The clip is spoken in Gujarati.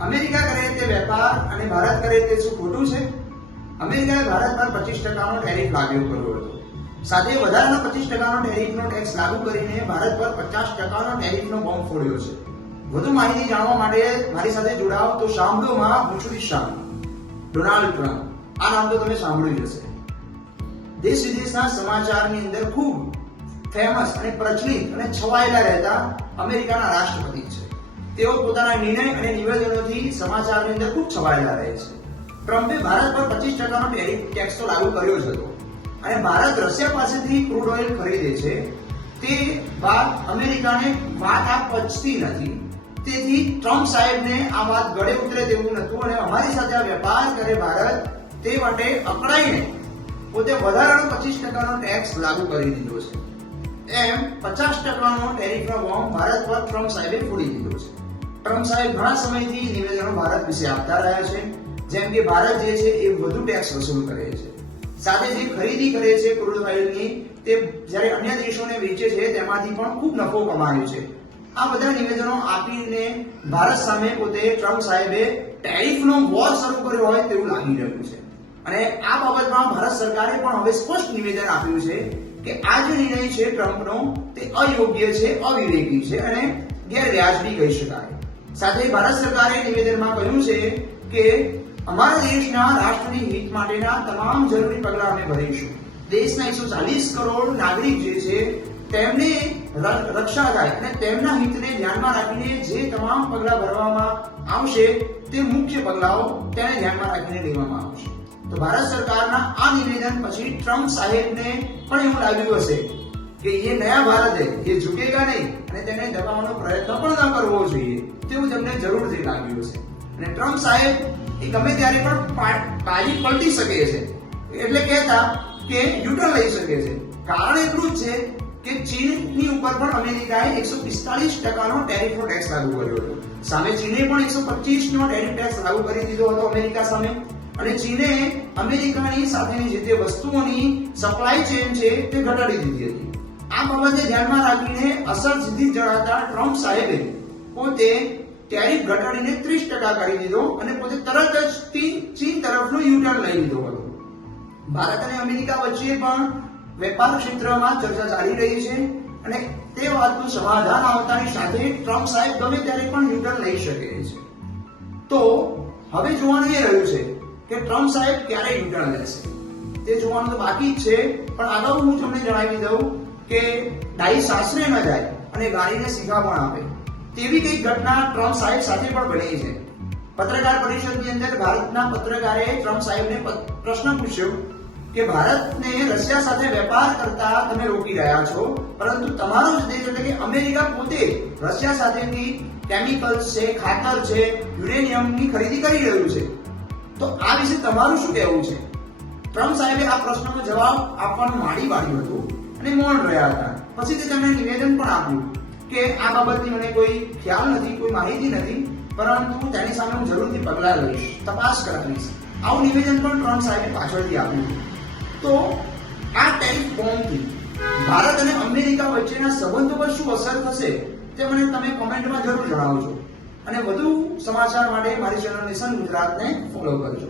અમેરિકા કરે તે વેપાર અને ભારત કરે તે શું ખોટું છે? અમેરિકાએ ભારત પર 25% ટેરિફ લાગ્યો કર્યો હતો. સાથે વધારાના 25% ટેરિફનો ટેક્સ લાગુ કરીને ભારત પર 50% ટેરિફનો બોમ્બ ફોડ્યો છે. વધુ માહિતી જાણવા માટે મારી સાથે જોડાઓ તો સાંભળોમાં હું છું ઈશાન. ડોનાલ્ડ ટ્રમ્પ, આ નામ તો તમે સાંભળ્યું જ હશે. દેશ વિદેશના સમાચારની અંદર ખૂબ ફેમસ અને પ્રચલિત અને છવાયેલા રહેતા અમેરિકાના રાષ્ટ્રપતિ છે. તેઓ પોતાના નિર્ણય અને નિવેદનોથી સમાચારની અંદર ખૂબ છવાયેલા રહે છે. ટ્રમ્પે ભારત પર 25% ટેરિફ ટેક્સ તો લાગુ કર્યો જ હતો અને ભારત રશિયા પાસેથી ક્રૂડ ઓઇલ ખરીદે છે. તે વાત અમેરિકાને વાત આ પચતી નથી. તેથી ટ્રમ્પ સાહેબને આ વાત ગળે ઉતરે તેવું નહોતું અને અમારી સાથે આ વેપાર કરે ભારત તે માટે અકળાઈને પોતે વધારાનો 25% ટેક્સ લાગુ કરી દીધો છે. એમ 50%નો ટેરિફનો બોમ્બ ભારત પર ટ્રમ્પ સાહેબે ફોડી દીધો છે. ટ્રમ્પ સાહેબ ઘણા સમયથી નિવેદનો ભારત વિશે આપતા રહ્યા છે, જેમ કે ભારત જે છે એ વધુ ટેક્સ વસૂલ કરે છે. સાથે જે ખરીદી કરે છે ક્રૂડ ઓઇલની, તે જ્યારે અન્ય દેશોને વેચે છે તેમાંથી પણ ખૂબ નફો કમાય છે. આ બધા નિવેદનો આપીને ભારત સામે પોતે ટ્રમ્પ સાહેબે ટેરિફનો વોર શરૂ કર્યો હોય તેવું લાગી રહ્યું છે. અને આ બાબતમાં ભારત સરકારે પણ હવે સ્પષ્ટ નિવેદન આપ્યું છે કે આ જે નિર્ણય છે ટ્રમ્પનો તે અયોગ્ય છે, અવિવેકી છે અને ગેરવ્યાજબી કહી શકાય. સાથે ભારત સરકારે નિવેદનમાં કહ્યું છે કે અમારા દેશના રાષ્ટ્રની હિત માટેના તમામ જરૂરી પગલાં અમે ભરીશું. દેશના 140 કરોડ નાગરિક જે છે તેમને રક્ષા થાય અને તેમના હિતને ધ્યાનમાં રાખીને જે તમામ પગલાં ભરવામાં આવશે તે મુખ્ય પગલાઓ તેને ધ્યાનમાં રાખીને લેવામાં આવશે. તો ભારત સરકારના આ નિવેદન પછી ટ્રમ્પ સાહેબને પણ એવું લાગ્યું હશે કે ये नया भारत है, ये झुकेगा नहीं અને તેને દબાવવાનો પ્રયત્ન પણ ન કરવો જોઈએ તેવું તેમને જરૂરથી લાગ્યું હશે. અને ટ્રમ્પ સાહેબ એ ગમે ત્યારે પણ પાછી પલટી શકે છે, એટલે કહેતા કે યુટર્ન લઈ શકે છે. કારણ એટલું જ છે કે ચીનની ઉપર પણ અમેરિકાએ 145%નો ટેરિફનો ટેક્સ લાગુ કર્યો હતો. સામે ચીને પણ 125નો ટેરિફ ટેક્સ લાગુ કરી દીધો હતો અમેરિકા સામે. અને ચીને અમેરિકાની સાથેની જે તે વસ્તુઓની સપ્લાય ચેન છે તે ઘટાડી દીધી હતી. આ બાબતે ધ્યાનમાં રાખીને અસર સીધી જણાતા ટ્રમ્પ સાહેબે પોતે ટેરિફ ઘટાડીને 30% કરી દીધો અને પોતે તરત જ ચીન તરફનો યુટર્ન લઈ લીધો હતો. ભારત અને અમેરિકા વચ્ચે પણ વેપાર ક્ષેત્રમાં ચર્ચા ચાલી રહી છે અને તે વાતનું સમાધાન આવતાની સાથે ટ્રમ્પ સાહેબ ગમે ત્યારે પણ યુટર્ન લઈ શકે છે. તો હવે જોવાનું એ રહ્યું છે કે ટ્રમ્પ સાહેબ ક્યારે યુટર્ન લેશે તે જોવાનું તો બાકી જ છે. પણ અગાઉ હું તમને જણાવી દઉં કે ડાઈ સાસરે ન જાય અને ગાડીને શીખા પણ આપે તેવી કઈક ઘટના ટ્રમ્પ સાહેબ સાથે પણ બની છે. પત્રકાર પરિષદની અંદર ભારતના પત્રકારે ટ્રમ્પ સાહેબને પ્રશ્ન પૂછ્યો કે ભારતને રશિયા સાથે વેપાર કરતા તમે રોકી રહ્યા છો, પરંતુ તમારો જ દેશ એટલે કે અમેરિકા પોતે રશિયા સાથેથી કેમિકલ્સ છે, ખાતર છે, યુરેનિયમની ખરીદી કરી રહ્યું છે. તો આ વિશે તમારું શું કહેવું છે? ટ્રમ્પ સાહેબે આ પ્રશ્નનો જવાબ આપવાનું માંડી પાડ્યું હતું અને મૌન રહ્યા હતા. પછી તેમણે નિવેદન પણ આપ્યું કે આ બાબતની મને કોઈ ખ્યાલ નથી, કોઈ માહિતી નથી, પરંતુ તેની સામે હું જરૂરથી પગલાં લઈશ, તપાસ કરાવીશ. આવું નિવેદન પણ ટ્રમ્પ સાહેબે પાછળથી આપ્યું. તો આ ટેરિફ બોમ્બથી ભારત અને અમેરિકા વચ્ચેના સંબંધો પર શું અસર થશે તે મને તમે કોમેન્ટમાં જરૂર જણાવજો. અને વધુ સમાચાર માટે મારી ચેનલ નેશન ગુજરાતને ફોલો કરજો.